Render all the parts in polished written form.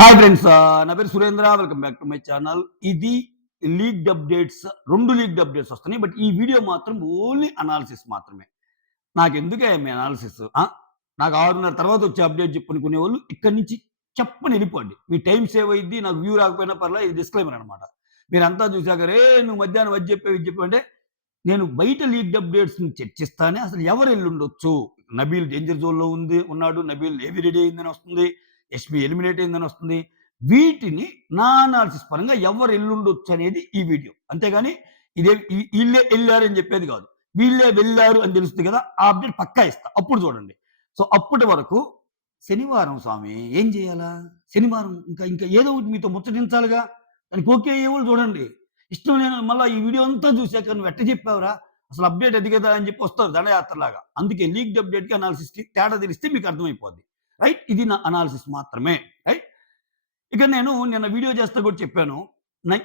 Hi friends, నా పేరు Surendra. Welcome back to my channel. ఇది లీక్డ్ అప్డేట్స్. 2 లీక్డ్ అప్డేట్స్ వస్తున్నాయి. బట్ ఈ వీడియో మాత్రం ఓన్లీ అనాలిసిస్ మాత్రమే. నాకెందుకే మీ అనాలిసిస్? నాకు 6:30 తర్వాత వచ్చే అప్డేట్ చెప్పనుకునేవాళ్ళు ఇక్కడి నుంచి చెప్పని వెళ్ళిపోండి. మీ టైం సేవ్ అయ్యిద్ది. నాకు వ్యూ రాకపోయినా పర్లేదు. ఇది డిస్క్లైమర్ అనమాట. మీరంతా చూసాక నువ్వు మధ్యాహ్నం అది చెప్పావు ఇది చెప్పావు అంటే నేను బయట లీక్డ్ అప్డేట్స్‌ని చర్చిస్తానే అసలు ఎవరు ఎల్లుండొచ్చు. నబీల్ డేంజర్ జోన్‌లో ఉన్నాడు. నబీల్ ఏవి రెడీ అయిందని వస్తుంది. ఎస్‌పీ ఎలిమినేట్ అయిందని వస్తుంది. వీటిని నా అనాలిసిస్ పరంగా ఎవరు ఎల్లుండొచ్చు అనేది ఈ వీడియో. అంతేగాని ఇదే ఈళ్ళే ఎళ్లారని చెప్పేది కాదు. వీళ్ళే వెళ్లారు అని తెలుస్తుంది కదా! ఆ అప్డేట్ పక్కా ఇస్తా. అప్పుడు చూడండి. సో, అప్పటి వరకు శనివారం స్వామి ఏం చేయాలా? శనివారం ఇంకా ఇంకా ఏదో ఒకటి మీతో ముచ్చటించాలిగా. దానికి ఓకే అయ్యేవాళ్ళు చూడండి. ఇష్టం లేని మళ్ళా ఈ వీడియో అంతా చూసాక నువ్వు ఎట్ట చెప్పావురా? అసలు అప్డేట్ అది కదా అని చెప్పి వస్తారు దండయాత్రలాగా. అందుకే లీక్డ్ అప్డేట్‌కి, అనాలిసిస్‌కి తేడా తెలిస్తే మీకు అర్థమైపోద్ది. రైట్? ఇది నా అనాలిసిస్ మాత్రమే. రైట్? ఇక నేను నిన్న వీడియో చేస్తా కూడా చెప్పాను. నై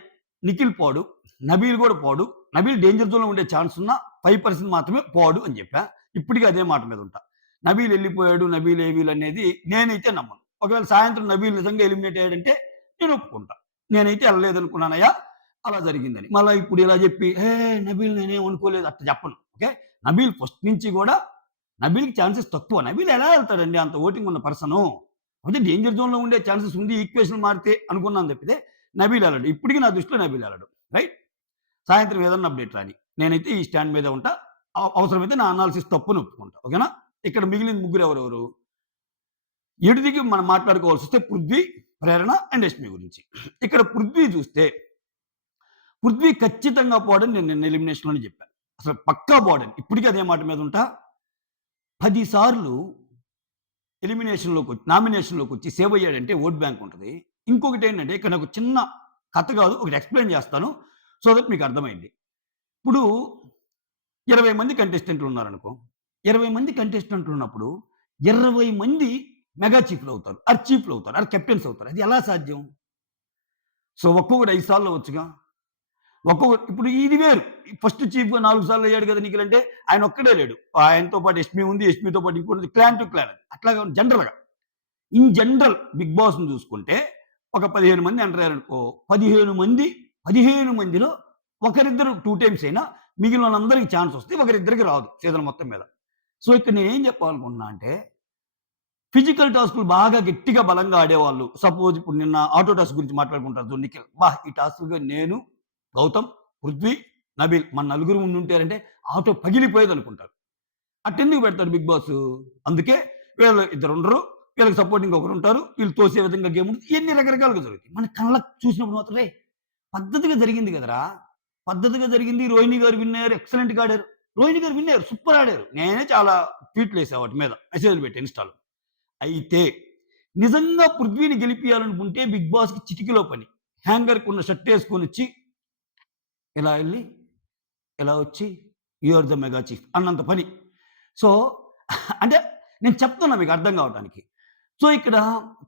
నిఖిల్ పోడు. నబీల్ కూడా పోడు. నబీల్ డేంజర్ జోన్‌లో ఉండే ఛాన్స్ ఉన్న 5% మాత్రమే పోడు అని చెప్పా. ఇప్పటికి అదే మాట మీద ఉంటా. నబీల్ ఎళ్ళిపోయాడు. నబీల్ ఏవీల్ అనేది నేనైతే నమ్మను. ఒకవేళ సాయంత్రం నబీల్ నిజంగా ఎలిమినేట్ అయ్యాడంటే నేను ఒప్పుకుంటా. నేనైతే ఎళ్ళలేదనుకున్నానయ్యా. అలా జరిగిందని. మళ్ళా ఇప్పుడు ఇలా చెప్పి నబీల్ నేనేం అనుకోలేదు అట్ట చెప్పను. ఓకే. నబీల్ ఫస్ట్ నుంచి కూడా నబీల్‌కి ఛాన్సెస్ తక్కువ. నబీల్ ఎలా ఎళ్తాడండి అంత ఓటింగ్ ఉన్న పర్సను? అంటే డేంజర్ జోన్‌లో ఉండే ఛాన్సెస్ ఉంది. ఈక్వేషన్ మారితే అనుకున్నాను తప్పితే నబీల్ ఎళ్ళడు. ఇప్పటికి నా దృష్టిలో నబీల్ ఎళ్ళడు. రైట్? సాయంత్రం ఏదన్నా అప్డేట్ రాని. నేనైతే ఈ స్టాండ్ మీద ఉంటా. అవసరమైతే నా అనాలిసిస్ తప్పుని ఒప్పుకుంటా. ఓకేనా? ఇక్కడ మిగిలిన ముగ్గురు ఎవరెవరు? ఎటు దిగి మనం మాట్లాడుకోవాల్సొస్తే పృథ్వీ, ప్రేరణ అండ్ యష్మి గురించి. ఇక్కడ పృథ్వీ చూస్తే పృథ్వీ ఖచ్చితంగా పోడని నేను నిన్న ఎలిమినేషన్‌లోనే చెప్పాను. అసలు పక్కా పోడని. ఇప్పటికి అదే మాట మీద ఉంటా. 10 సార్లు నామినేషన్‌లోకొచ్చి సేవ్ అయ్యాడంటే ఓట్ బ్యాంక్ ఉంటది. ఇంకొకటేంటంటే ఇక్కడ నాకు చిన్న కథ కాదు. ఒకటి ఎక్స్‌ప్లెయిన్ చేస్తాను. సో దట్ మీకు అర్థమైద్ది. ఇప్పుడు 20 మంది కంటెస్టెంట్లు ఉన్నారనుకో. 20 మంది కంటెస్టెంట్లు ఉన్నప్పుడు 20 మంది మెగా చీఫ్‌లు అవుతారు. చీఫ్‌లు అవుతారు. కెప్టెన్స్ అవుతారు. అది ఎలా సాధ్యం? సో ఒక్కొక్కడు 5 సార్లు అవ్వచ్చుగా. ఇప్పుడు ఇది వేరు. ఫస్ట్ చీఫ్‌గా 4 సార్లు అయ్యాడు కదా నిఖిల్ అంటే ఆయన ఒక్కడే లేడు. ఆయనతో పాటు యష్మి ఉంది. యష్మితో పాటు ఇంకోటి క్లాన్ టు క్లాన్. అట్లాగా జనరల్‌గా. ఇన్ జనరల్ బిగ్ బాస్‌ని చూసుకుంటే ఒక 15 మంది ఎంటర్ అయ్యారనుకో. 15 మందిలో ఒకరిద్దరు 2 టైమ్స్ అయినా మిగిలినోళ్ళందరికి ఛాన్స్ వస్తే ఒకరిద్దరికి రాదు సీజన్ మొత్తం మీద. సో ఇక్కడ నేనేం చెప్పాలనుకుంటున్నా అంటే ఫిజికల్ టాస్క్‌లు బాగా గట్టిగా బలంగా ఆడేవాళ్ళు. సపోజ్ ఇప్పుడు నిన్న ఆటో టాస్క్ గురించి మాట్లాడుకుంటారు చూడు నిఖిల్. ఈ టాస్క్‌గా నేను, గౌతమ్, పృథ్వీ, నబీల్ మన నలుగురు ఉండుంటారంటే ఆటో పగిలిపోయేదనుకుంటారు. అట్టెందుకు పెడతాడు బిగ్ బాస్? అందుకే వీళ్ళు ఇద్దరుండరు. వీళ్ళకి సపోర్టింగ్ ఒకరుంటారు. వీళ్ళు తోసే విధంగా గేమ్ ఉంటుంది. ఇయన్నీ రకరకాలుగా జరుగుతాయి. మన కళ్ళకి చూసినప్పుడు మాత్రం పద్ధతిగా జరిగింది కదరా! పద్ధతిగా జరిగింది. రోహిణి గారు విన్ అయ్యారు. ఎక్సలెంట్‌గా ఆడారు. రోహిణి గారు విన్ అయ్యారు. సూపర్ ఆడారు. నేనే చాలా ట్వీట్‌లేసా వాటి మీద. మెసేజ్‌లు పెట్టా ఇన్‌స్టాలో. అయితే నిజంగా పృథ్వీని గెలిపియాలనుకుంటే బిగ్ బాస్‌కి చిటికెలో పని. హ్యాంగర్‌కున్న షర్ట్ ఏసుకొనొచ్చి ఇలా ఎళ్లి, ఇలా వచ్చి you are the mega chief అన్నంత పని. సో, అంటే నేను చెప్తున్నా మీకు అర్థం కావటానికి. సో, ఇక్కడ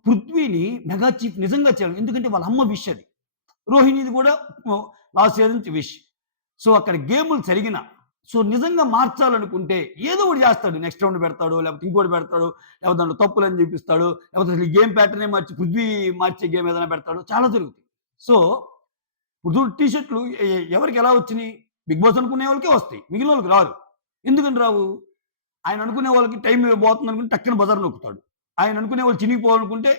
పృథ్వీని మెగా చీఫ్ నిజంగా చేయాలి. ఎందుకంటే వాళ్ళ అమ్మ విష్ అది. రోహిణిది కూడా లాస్ట్ సీజన్ నుంచి విష్. సో, అక్కడ గేములు జరిగిన సో, నిజంగా మార్చాలనుకుంటే ఏదో ఒకటి చేస్తాడు. నెక్స్ట్ రౌండ్ పెడతాడు. లేకపోతే ఇంకోటి పెడతాడు. లేకపోతే దాంట్లో తప్పులని చూపిస్తాడు. లేకపోతే అసలు గేమ్ ప్యాటర్నే మార్చి పృథ్వీ మార్చే గేమ్ ఏదైనా పెడతాడు. చాలా జరుగుతాయి. సో, ఇప్పుడు చూడు టీ షర్ట్‌లు ఎవరికి ఎలా వచ్చినియి? బిగ్ బాస్ అనుకునే వాళ్ళకే వస్తాయి. మిగిలినోళ్ళకి రాదు. ఎందుకని రావు? ఆయన అనుకునే వాళ్ళకి టైం పోతుందనుకుంటే టక్కన బజర్ నొక్కుతాడు. ఆయన అనుకునే వాళ్ళు చినిగిపోవాలనుకుంటే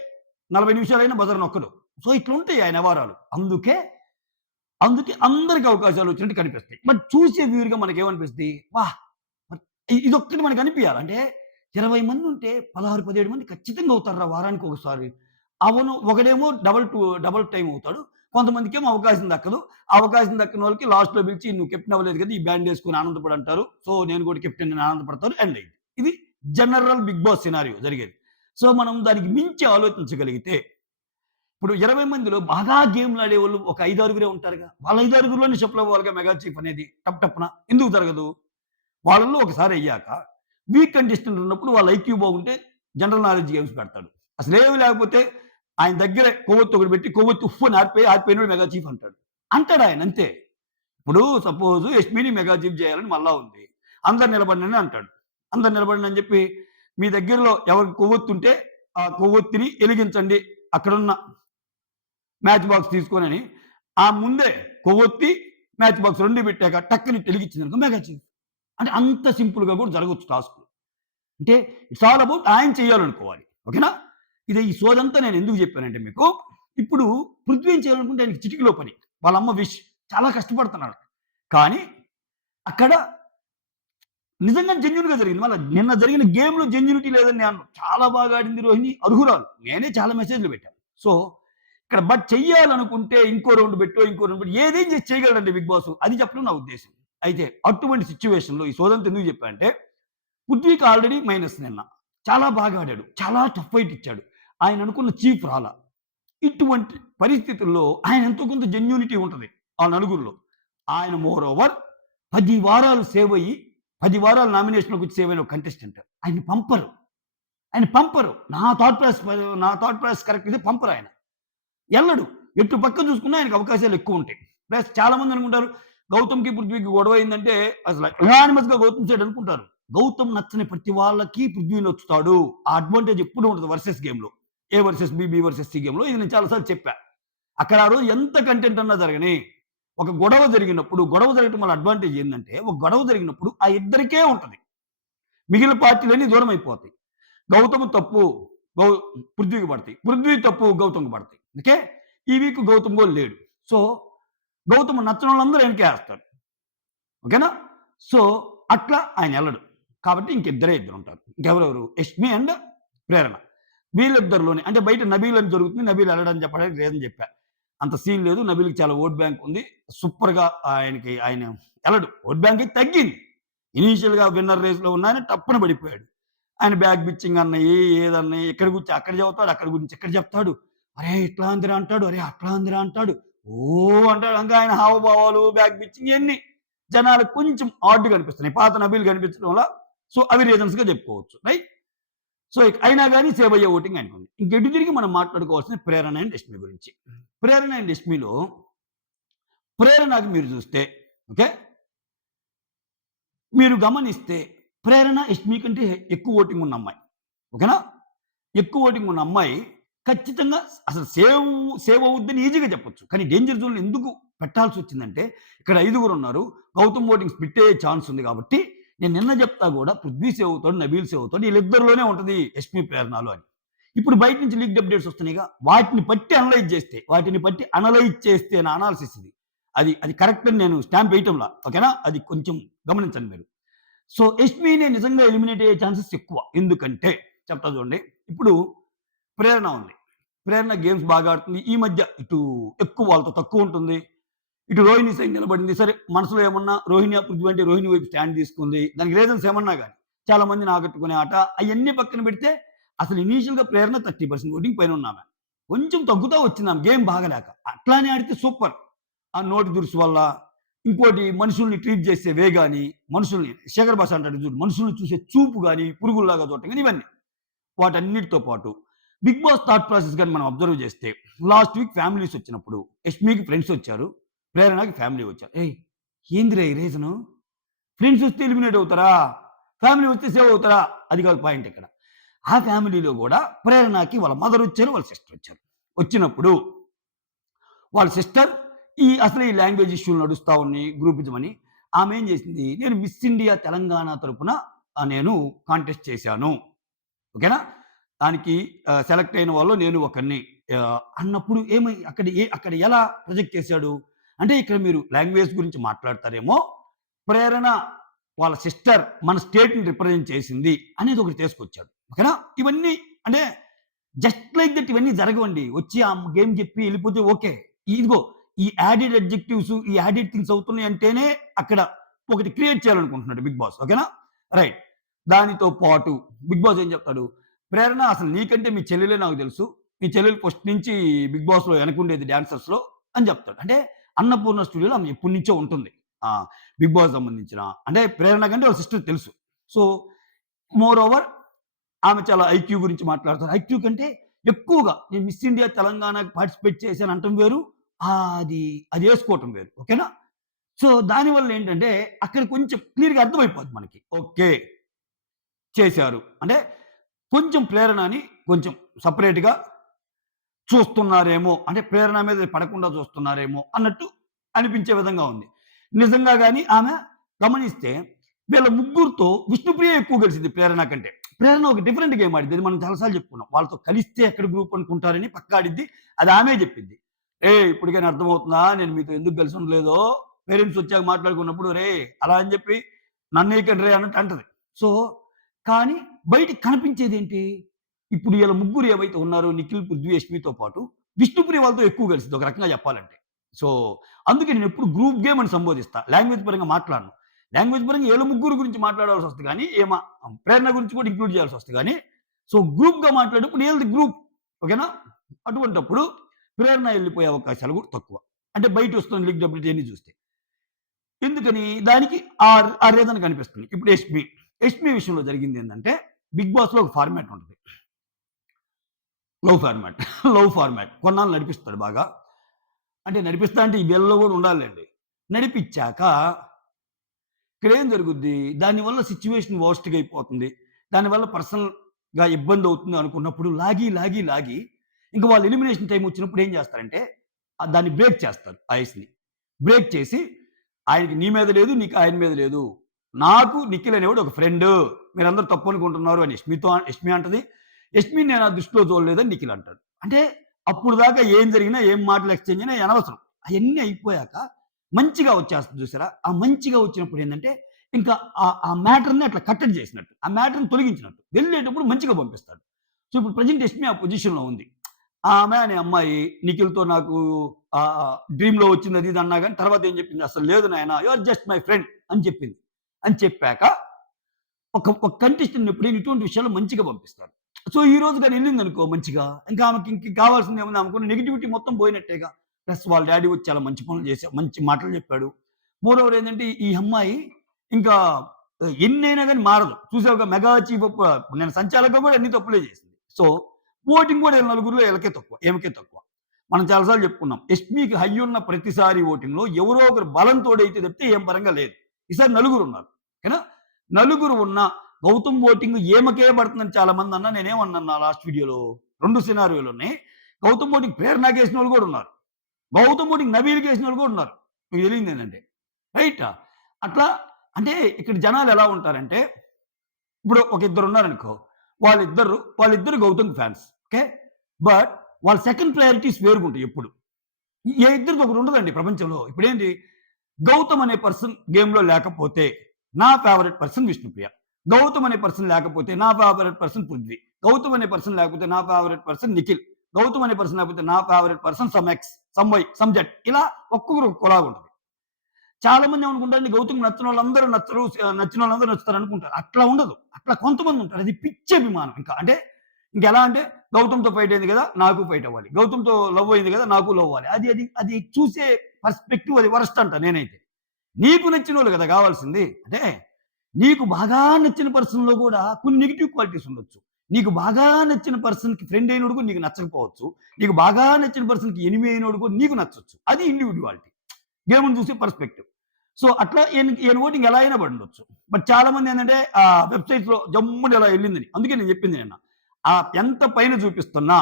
40 నిమిషాలైనా బజర్ నొక్కడు. సో, ఇట్లుంటాయి ఆయన వ్యవహారాలు. అందుకే అందరికి అవకాశాలు వచ్చినట్టు కనిపిస్తాయి. మరి చూసే వ్యూవర్‌గా మనకేమనిపిస్తది? ఇదొక్కటి మనకు అనిపియాలి. అంటే 20 మంది ఉంటే 16, 17 మంది ఖచ్చితంగా అవుతారురా వారానికి ఒకసారి. అవును. ఒకడేమో డబుల్ టైమ్ అవుతాడు. కొంతమందికేమో అవకాశం దక్కదు. అవకాశం దక్కనోళ్ళకి లాస్ట్‌లో పిలిచి నువ్వు కెప్టెన్ అవ్వలేదు కదా! ఈ బ్యాండ్ ఏసుకొని ఆనందపడు అంటారు. సో, నేను కూడా కెప్టెన్ అని ఆనందపడతారు. ఎండ్ అయింది. ఇది జనరల్ బిగ్ బాస్ సినారియో జరిగేది. సో, మనం దానికి మించి ఆలోచించగలిగితే ఇప్పుడు 20 మందిలో బాగా గేమ్‌లు ఆడేవాళ్ళు ఒక 5, 6గురే ఉంటారుగా. వాళ్ళ 5, 6గురిలోనే షఫుల్ అవ్వాలిగా మెగా చీఫ్ అనేది టప్పున. ఎందుకు జరగదు? వాళ్ళలో ఒకసారి అయ్యాక వీక్ కంటెస్టెంట్ ఉన్నప్పుడు వాళ్ళ ఐక్యూ బాగుంటే జనరల్ నాలెడ్జ్ గేమ్స్ పెడతాడు. అసలేమి లేకపోతే ఆయన దగ్గర కొవ్వొత్తి ఒకటి పెట్టి కొవ్వొత్తి ఉఫ్ అని ఆరిపోయినోడు మెగా చీఫ్ అంటాడు. అంటాడు ఆయన అంతే. ఇప్పుడు సపోజ్ యష్మిని మెగా చీఫ్ చేయాలని మళ్ళా ఉంది. అందరు నిలబడినని అంటాడు. అందరు నిలబడిన చెప్పి మీ దగ్గరలో ఎవరికి కొవ్వొత్తుంటే ఆ కొవ్వొత్తిని ఎలిగించండి. అక్కడున్న మ్యాచ్ బాక్స్ తీసుకొనని ఆ ముందే కొవ్వొత్తి మ్యాచ్ బాక్స్ 2 పెట్టాక టక్కని వెలిగించిందనుకో మెగా చీఫ్. అంటే అంత సింపుల్‌గా కూడా జరగొచ్చు టాస్క్. అంటే ఇట్స్ ఆల్ అబౌట్ ఆయన చేయాలనుకోవాలి. ఓకేనా? ఈ సోదంతా నేను ఎందుకు చెప్పానంటే మీకు, ఇప్పుడు పృథ్వీ ఏం చేయాలనుకుంటే ఆయనకి చిటికలో పని. వాళ్ళ అమ్మ విష్. చాలా కష్టపడుతున్నాడు. కానీ అక్కడ నిజంగా జెన్యూన్‌గా జరిగింది. మళ్ళా నిన్న జరిగిన గేమ్‌లో జెన్యూనిటీ లేదని నేను చాలా బాగా ఆడింది రోహిణి, అర్హురాలు. నేనే చాలా మెసేజ్‌లు పెట్టాను. సో, ఇక్కడ బట్ చెయ్యాలనుకుంటే ఇంకో రౌండ్ పెట్టో, ఇంకో రౌండ్ పెట్టో ఏదేం చేసి చేయగలడండి బిగ్ బాస్. అది చెప్పడం నా ఉద్దేశ్యం. అయితే అటువంటి సిట్యుయేషన్‌లో ఈ సోదంతా ఎందుకు చెప్పా అంటే, పృథ్వీకి ఆల్రెడీ మైనస్ నిన్న. చాలా బాగా ఆడాడు. చాలా టఫ్ ఫైట్ ఇచ్చాడు. ఆయన అనుకున్న చీఫ్ రాలా. ఇటువంటి పరిస్థితుల్లో ఆయన ఎంతో కొంత జెన్యూనిటీ ఉంటది. ఆ నలుగురిలో. ఆయన మోర్ ఓవర్ 10 వారాలు సేవ్ అయ్యి, 10 వారాలు నామినేషన్‌లోకి వచ్చి సేవ్ అయిన ఒక కంటెస్టెంట్. ఆయన్ని పంపరు. ఆయన పంపరు. నా థాట్ ప్రాసెస్ కరెక్ట్ ఇది పంపరాయన. ఎళ్ళడు. ఎటు పక్క చూసుకున్నా ఆయనకు అవకాశాలు ఎక్కువుంటాయి. ప్లస్ చాలా మంది అనుకుంటారు గౌతమ్‌కి, పృథ్వీకి గొడవ అయిందంటే అసలు యునానిమస్‌గా గౌతమ్ సైడ్ అనుకుంటారు. గౌతమ్ నచ్చని ప్రతి వాళ్ళకి పృథ్వీ నచ్చుతాడు. ఆ అడ్వాంటేజ్ ఎప్పుడు ఉంటది వర్సెస్ గేమ్‌లో. A versus B, B versus C గేమ్‌లో ఇది నేను చాలా సార్లు చెప్పా. అక్కడ ఆ రోజు ఎంత కంటెంట్ అన్నా జరగని, ఒక గొడవ జరిగినప్పుడు, గొడవ జరగటం వల్ల అడ్వాంటేజ్ ఏందంటే, ఒక గొడవ జరిగినప్పుడు ఆ ఇద్దరికే ఉంటది. మిగిలిన పార్టీలన్నీ దూరం అయిపోతాయి. గౌతమ్ తప్పు గౌ పృథ్వీకి పడతాయి. పృథ్వీ తప్పు గౌతమ్‌కి పడతాయి. ఓకే. ఈ వీక్ గౌతమ్ గూడా లేడు. సో, గౌతమ్ నచ్చనోళ్ళందరూ ఆయనకే ఏస్తారు. ఓకేనా? సో, అట్లా ఆయనెళ్ళడు. కాబట్టి ఇంకిద్దరే ఇద్దరుంటారు. ఇంకెవరెవరు? యష్మి అండ్ ప్రేరణ. వీళ్ళిద్దరిలోనే అంటే బయట నబీల్ అని జరుగుతుంది. నబీల్ ఎళ్ళడని చెప్పడానికి రీజన్ చెప్పా. అంత సీన్ లేదు. నబీల్‌కి చాలా ఓట్ బ్యాంక్ ఉంది. సూపర్‌గా ఆయన ఎళ్ళడు. ఓట్ బ్యాంక్ అయితే తగ్గింది. ఇనీషియల్‌గా విన్నర్ రేస్‌లో ఉన్న ఆయన టప్పున పడిపోయాడు. ఆయన బ్యాక్ బిచ్చింగ్ అన్నయి, ఏదన్నయి ఇక్కడ గురించి అక్కడ చెబుతాడు. అక్కడ గురించి ఇక్కడ చెప్తాడు. అరేయ్! ఇట్లా అందిరా అంటాడు. అరేయ్! అట్లా అందిరా అంటాడు. అంటాడు. ఇంకా ఆయన హావభావాలు, బ్యాక్ బిచ్చింగ్ ఇయన్నీ జనాలకు కొంచెం ఆడ్‌గా అనిపిస్తున్నాయి. పాత నబీల్ కనిపించడం వల్ల సో, అవి రీజన్స్‌గా చెప్పుకోవచ్చు. రైట్? సో, అయినా గాని సేవ్ అయ్యే ఓటింగ్ ఆయనకుంది. ఇంకెటు తిరిగి మనం మాట్లాడుకోవాల్సింది ప్రేరణ అండ్ యష్మి గురించి. ప్రేరణ అండ్ యష్మిలో ప్రేరణకి మీరు చూస్తే ఓకే. మీరు గమనిస్తే ప్రేరణ యష్మి కంటే ఎక్కువ ఓటింగ్ ఉన్న అమ్మాయి. ఓకేనా? ఎక్కువ ఓటింగ్ ఉన్న అమ్మాయి ఖచ్చితంగా అసలు సేవ్ అవుద్దని ఈజీగా చెప్పొచ్చు. కానీ డేంజర్ జోన్‌లో ఎందుకు పెట్టాల్సొచ్చిందంటే ఇక్కడ ఐదుగురున్నారు. గౌతమ్ ఓటింగ్ స్ప్లిట్ అయ్యే ఛాన్స్ ఉంది కాబట్టి నేను నిన్న చెప్తా గూడా పృథ్వీ సేవ్ అవుతాడు, నబీల్ సేవ్ అవుతాడు. వీళ్ళిద్దరిలోనే ఉంటది యష్మి, ప్రేరణలో అని. ఇప్పుడు బయట నుంచి లీక్డ్ అప్డేట్స్ వస్తున్నాయిగా. వాటిని బట్టి అనలైజ్ చేస్తే నా అనాలిసిస్ ఇది. అది కరెక్ట్ అని నేను స్టాంప్ వేయటంలా. ఓకేనా? అది కొంచెం గమనించండి మీరు. సో, యష్మినే నిజంగా ఎలిమినేట్ అయ్యే ఛాన్సెస్ ఎక్కువ. ఎందుకంటే చెప్తా చూడండి. ఇప్పుడు ప్రేరణ ఉంది. ప్రేరణ గేమ్స్ బాగా ఆడుతుంది. ఈ మధ్య ఇటు ఎక్కువ వాళ్ళతో తక్కువుంటుంది. ఇటు రోహిణి సైడ్ నిలబడింది. సరే మనసులో ఏమన్నా రోహిణి పృథ్వీ అంటే రోహిణి వైపు స్టాండ్ తీసుకుంది. దానికి రీజన్స్ ఏమన్నా గాని. చాలా మందిని ఆకట్టుకునే ఆట అయన్నీ పక్కన పెడితే అసలు ఇనీషియల్‌గా ప్రేరణ 30% ఓటింగ్ పైనున్నామె. కొంచెం తగ్గుతా వచ్చిందామె గేమ్ బాగాలేక. అట్లానే ఆడితే సూపర్. ఆ నోటి దురుసు వల్ల, ఇంకోటి మనుషుల్ని ట్రీట్ చేసే వే గాని, మనుషుల్ని శేఖర్ భాష అంటాడు చూడు. మనుషుల్ని చూసే చూపు గాని, పురుగుల్లాగా చూడటం గాని ఇవన్నీ. వాటన్నిటితో పాటు బిగ్ బాస్ థాట్ ప్రాసెస్ గాని మనం అబ్జర్వ్ చేస్తే లాస్ట్ వీక్ ఫ్యామిలీస్ వచ్చినప్పుడు యష్మికి ఫ్రెండ్స్ వచ్చారు. ప్రేరణకి ఫ్యామిలీ వచ్చారు. ఏయ్! ఏందిరా ఈ రీజను? ఫ్రెండ్స్ వస్తే ఎలిమినేట్ అవుతారా? ఫ్యామిలీ వస్తే సేవ్ అవుతారా? అది కాదు పాయింట్ ఇక్కడ. ఆ ఫ్యామిలీలో గూడా ప్రేరణకి వాళ్ళ మదర్ వచ్చారు. వాళ్ళ సిస్టర్ వచ్చారు. వచ్చినప్పుడు వాళ్ళ సిస్టర్ అసలు ఈ లాంగ్వేజ్ ఇష్యూలు నడుస్తా ఉన్నాయి. గ్రూపిజం అని. ఆమె ఏం చేసింది? నేను మిస్ ఇండియా తెలంగాణ తరపున నేను కాంటెస్ట్ చేశాను. ఓకేనా? దానికి సెలెక్ట్ అయిన వాళ్ళలో నేను ఒకడిని. అన్నప్పుడు అక్కడ ఎలా ప్రొజెక్ట్ చేశాడు? అంటే ఇక్కడ మీరు లాంగ్వేజ్ గురించి మాట్లాడతారేమో, ప్రేరణ వాళ్ళ సిస్టర్ మన స్టేట్‌ని రిప్రజెంట్ చేసింది అనేది ఒకటి తీసుకొచ్చాడు. ఓకేనా? ఇవన్నీ అంటే జస్ట్ లైక్ దట్ ఇవన్నీ జరగవండి. వచ్చి ఆ గేమ్ చెప్పి ఎళ్ళిపోతే ఓకే. ఇదిగో ఈ యాడెడ్ అడ్జెక్టివ్స్, ఈ యాడెడ్ థింగ్స్ అవుతున్నాయి అంటేనే అక్కడ ఒకటి క్రియేట్ చేయాలనుకుంటున్నాడు బిగ్ బాస్. ఓకేనా? రైట్. దానితో పాటు బిగ్ బాస్ ఏం చెప్తాడు? ప్రేరణ అసలు నీకంటే మీ చెల్లెలే నాకు తెలుసు. మీ చెల్లెలు ఫస్ట్ నుంచి బిగ్ బాస్‌లో వెనకుండేది డాన్సర్స్‌లో అని చెప్తాడు. అంటే అన్నపూర్ణ స్టూడియోలో ఆమె ఎప్పటినుంచో ఉంటుంది. ఆ! బిగ్ బాస్ సంబంధించిన అంటే ప్రేరణ కంటే వాళ్ళ సిస్టర్‌కి తెలుసు. సో, మోర్ ఓవర్ ఆమె చాలా ఐక్యూ గురించి మాట్లాడతారు. ఐక్యూ కంటే ఎక్కువగా నేను మిస్ ఇండియా తెలంగాణకి పార్టిసిపేట్ చేశాను అనటం వేరు. అది అదేసుకోవటం వేరు. ఓకేనా? సో, దానివల్ల ఏంటంటే అక్కడ కొంచెం క్లియర్‌గా అర్థమైపోద్ది మనకి. ఓకే. చేశారు. అంటే కొంచెం ప్రేరణని కొంచెం సెపరేట్‌గా చూస్తున్నారేమో, అంటే ప్రేరణ మీద పడకుండా చూస్తున్నారేమో అన్నట్టు అనిపించే విధంగా ఉంది. నిజంగా గాని ఆమె గమనిస్తే వీళ్ళ ముగ్గురితో విష్ణుప్రియ ఎక్కువ కలిసింది ప్రేరణ కంటే. ప్రేరణ ఒక డిఫరెంట్ గేమ్ ఆడిద్ది. అది మనం చాలా సార్లు చెప్పుకున్నాం. వాళ్ళతో కలిస్తే ఎక్కడ గ్రూప్ అనుకుంటారని పక్కా ఆడిద్ది. అది ఆమె చెప్పింది. ఇప్పటికైనా అర్థమవుతుందా? నేను మీతో ఎందుకు కలిసి ఉండలేదో? పేరెంట్స్ వచ్చాక మాట్లాడుకున్నప్పుడు అలా అని చెప్పి నన్నేయకండి అన్నట్టు అంటది. సో, కానీ బయటికి కనిపించేదేంటి? ఇప్పుడు ఈళ్ళ ముగ్గురు ఏవైతే ఉన్నారో నిఖిల్, పృథ్వీ, యష్మితో పాటు విష్ణుప్రియ వాళ్ళతో ఎక్కువ కలిసిద్ది ఒక రకంగా చెప్పాలంటే. సో, అందుకే నేనెప్పుడు గ్రూప్ గేమ్ అని సంబోధిస్తా. లాంగ్వేజ్ పరంగా మాట్లాడను. లాంగ్వేజ్ పరంగా ఈళ్ళ ముగ్గురు గురించి మాట్లాడాల్సొస్తది గానీ, ప్రేరణ గురించి కూడా ఇంక్లూడ్ చేయాల్సొస్తది గానీ, సో, గ్రూప్‌గా మాట్లాడేటప్పుడు ఈళ్ళది గ్రూప్. ఓకేనా? అటువంటప్పుడు ప్రేరణ ఎళ్ళిపోయే అవకాశాలు కూడా తక్కువ. అంటే బయటొస్తున్న లీక్ అప్డేట్ ఇయన్నీ చూస్తే. ఎందుకని? దానికి ఆ రీజన్ కనిపిస్తుంది. ఇప్పుడు యష్మి. యష్మి విషయంలో జరిగిందేందంటే, బిగ్ బాస్‌లో ఒక ఫార్మాట్ ఉంటది. Love format. Love format. కొన్నాళ్ళు నడిపిస్తాడు బాగా. అంటే నడిపిస్తా అంటే ఈ వీళ్ళలో గూడా ఉండాలిలెండి. నడిపిచ్చాక ఇక్కడేం జరుగుద్ది? దానివల్ల సిట్యుయేషన్ వరస్ట్‌గా అయిపోతుంది. దానివల్ల పర్సనల్‌గా ఇబ్బందవుతుంది అనుకున్నప్పుడు లాగి ఇంక వాళ్ళు ఎలిమినేషన్ టైమ్ వచ్చినప్పుడు ఏం చేస్తారంటే, దాన్ని బ్రేక్ చేస్తారు ఆ ఐస్‌ని. బ్రేక్ చేసి ఆయనకి నీ మీద లేదు, నీకు ఆయన మీద లేదు. నాకు నిఖిల్ అనేవాడు ఒక ఫ్రెండు. మీరందరూ తప్పనుకుంటున్నారు అని యష్మి అంటది. యష్మిని నేను ఆ దృష్టిలో చూడలేదని నిఖిల్ అంటాడు. అంటే అప్పుడు దాకా ఏం జరిగినా, ఏం మాటలు ఎక్స్‌చేంజ్ అయినా అనవసరం. అయన్నీ అయిపోయాక మంచిగా వచ్చేస్తది చూసారా? ఆ మంచిగా వచ్చినప్పుడు ఏందంటే, ఇంకా ఆ మ్యాటర్‌ని అట్లా కట్టడి చేసినట్టు. ఆ మ్యాటర్‌ని తొలగించినట్టు. వెళ్ళేటప్పుడు మంచిగా పంపిస్తాడు. సో, ఇప్పుడు ప్రెజెంట్ యష్మి ఆ పొజిషన్‌లో ఉంది. ఆమె అనే అమ్మాయి నిఖిల్‌తో నాకు డ్రీమ్‌లో వచ్చింది అది ఇది అన్నా గాని తర్వాత ఏం చెప్పింది? అసలు లేదు నాయన you are just my friend అని చెప్పింది. అని చెప్పాక ఒక కంటెస్టెంట్‌ని ఎప్పుడైనా ఇటువంటి విషయాల్లో మంచిగా పంపిస్తారు. సో, ఈ రోజు గాని ఎళ్ళిందనుకో మంచిగా, ఇంకా ఆమెకి కావాల్సింది ఏముంది? ఆమెకున్న నెగటివిటీ మొత్తం పోయినట్టేగా. ప్లస్ వాళ్ళ డ్యాడీ వచ్చి చాలా మంచి పనులు చేసావు, మంచి మాటలు చెప్పాడు. మోరోవర్ ఏందంటే ఈ అమ్మాయి ఇంకా ఎన్నైనా గాని మారదు. చూసావుగా మెగా చీఫ్ నేను సంచాలకుగా కూడా అన్ని తప్పులే చేసింది. సో, ఓటింగ్ కూడా ఈళ్ళ నలుగురిలో ఈళ్ళకే తక్కువ. ఈమెకే తక్కువ. మనం చాలా సార్లు చెప్పుకున్నాం. ఎస్‌పీకి హై ఉన్న ప్రతిసారి ఓటింగ్‌లో ఎవరో ఒకరు బలం తోడైతే తప్పితే ఏం పరంగా లేదు. ఈసారి నలుగురున్నారు. ఓకేనా? నలుగురు ఉన్న గౌతమ్ ఓటింగ్ ఈమెకే పడుతుందని చాలా మంది అన్నా నేనేమన్నాను నా లాస్ట్ వీడియోలో 2 సినారియోలున్నాయి. గౌతమ్ ఓటింగ్ ప్రేరణకేసినోళ్ళు కూడా ఉన్నారు. గౌతమ్ ఓటింగ్ నబీల్‌కేసినోళ్ళు కూడా ఉన్నారు. మీకు తెలియందేంటంటే రైటా? అట్లా అంటే ఇక్కడ జనాలు ఎలా ఉంటారంటే ఇప్పుడు ఒక ఇద్దరున్నారనుకో. వాళ్ళిద్దరు గౌతమ్ ఫ్యాన్స్. ఓకే. బట్ వాళ్ళ సెకండ్ ప్రయారిటీస్ వేరుగుంటాయి ఎప్పుడు. ఏ ఇద్దరిది ఒకటి ఉండదండి ప్రపంచంలో. ఇప్పుడేంటి గౌతమ్ అనే పర్సన్ గేమ్‌లో లేకపోతే నా ఫేవరెట్ పర్సన్ విష్ణుప్రియ. గౌతమ్ అనే పర్సన్ లేకపోతే నా ఫేవరెట్ పర్సన్ పృథ్వీ. గౌతమ్ అనే పర్సన్ లేకపోతే నా ఫేవరెట్ పర్సన్ నిఖిల్. గౌతమ్ అనే పర్సన్ లేకపోతే నా favourite person some X, some Y, some Z. ఇలా ఒక్కొక్కరు ఒక్కోలాగా ఉంటది. చాలా మంది ఏమనుకుంటారంటే గౌతమ్‌కి నచ్చనోళ్ళందరూ నచ్చరు. నచ్చినోళ్ళందరూ నచ్చుతారు అనుకుంటారు. అట్లా ఉండదు. అట్లా కొంతమంది ఉంటారు. అది పిచ్చి అభిమానం ఇంకా. అంటే ఇంకెలా అంటే గౌతమ్‌తో ఫైట్ అయింది కదా! నాకు ఫైట్ అవ్వాలి. గౌతమ్‌తో లవ్ అయింది కదా! నాకు లవ్ అవ్వాలి. అది చూసే పర్స్పెక్టివ్ అది వరస్ట్ అంట నేనైతే. నీకు నచ్చినోళ్ళు కదా కావాల్సింది. అంటే నీకు బాగా నచ్చిన పర్సన్‌లో కూడా కొన్ని నెగెటివ్ క్వాలిటీస్ ఉండొచ్చు. నీకు బాగా నచ్చిన పర్సన్‌కి ఫ్రెండ్ అయినోడు కూడా నీకు నచ్చకపోవచ్చు. నీకు బాగా నచ్చిన పర్సన్‌కి ఎనిమీ అయినోడు కూడా నీకు నచ్చొచ్చు. అది ఇండివిడ్యువాలిటీ. గేమ్‌ని చూసే పర్స్పెక్టివ్. సో, అట్లా ఈయన ఓటింగ్ ఎలా అయినా పడుండొచ్చు. బట్ చాలా మంది ఏందంటే వెబ్‌సైట్స్‌లో జమ్మున ఇలా ఎళ్ళిందని. అందుకే నేను చెప్పింది నిన్న. ఎంత పైన చూపిస్తున్నా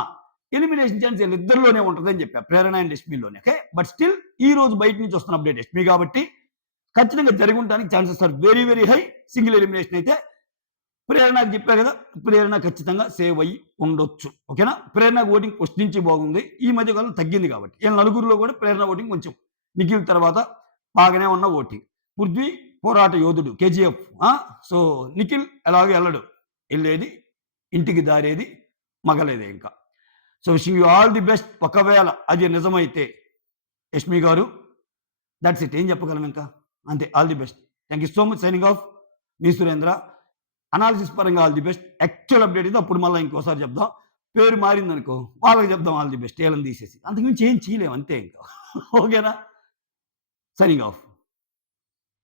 ఎలిమినేషన్ ఛాన్స్ ఈళ్ళిద్దరిలోనే ఉంటదని చెప్పా. ప్రేరణ అండ్ యష్మిలోనే. ఓకే. బట్ స్టిల్ ఈ రోజు బయట నుంచి వస్తున్న అప్డేట్ యష్మి కాబట్టి ఖచ్చితంగా జరిగుంటానికి chances are very, very high. Single elimination అయితే ప్రేరణకి చెప్పా కదా! ప్రేరణ ఖచ్చితంగా సేవ్ అయ్యి ఉండొచ్చు. ఓకేనా? ప్రేరణకు ఓటింగ్ ఫస్ట్ నుంచి బాగుంది. ఈ మధ్య కాలంలో తగ్గింది కాబట్టి. ఈళ్ళ నలుగురిలో కూడా ప్రేరణ ఓటింగ్ కొంచెం నిఖిల్ తర్వాత బాగానే ఉన్న ఓటింగ్. పృథ్వీ పోరాట యోధుడు కేజీఎఫ్. సో, నిఖిల్ ఎలాగో ఎళ్ళడు. ఎళ్ళేది ఇంటికి దారేది మగలేదే ఇంకా. So, wishing you all the best. ఒకవేళ అది నిజమైతే యష్మి గారు దట్స్ ఇట్. ఏం చెప్పగలం ఇంకా? అంతే. All the best. Thank you so much. Signing off. మీ సురేంద్ర. అనాలిసిస్ పరంగా all the best. Actual update అయితే అప్పుడు మళ్ళా ఇంకోసారి చెప్దాం. పేరు మారిందనుకో వాళ్ళకి చెప్దాం ఆల్ ది బెస్ట్ ఈళ్ళని తీసేసి. అంతకు మించి ఏం చేయలేం అంతే ఇంకా. ఓకేనా? Signing off.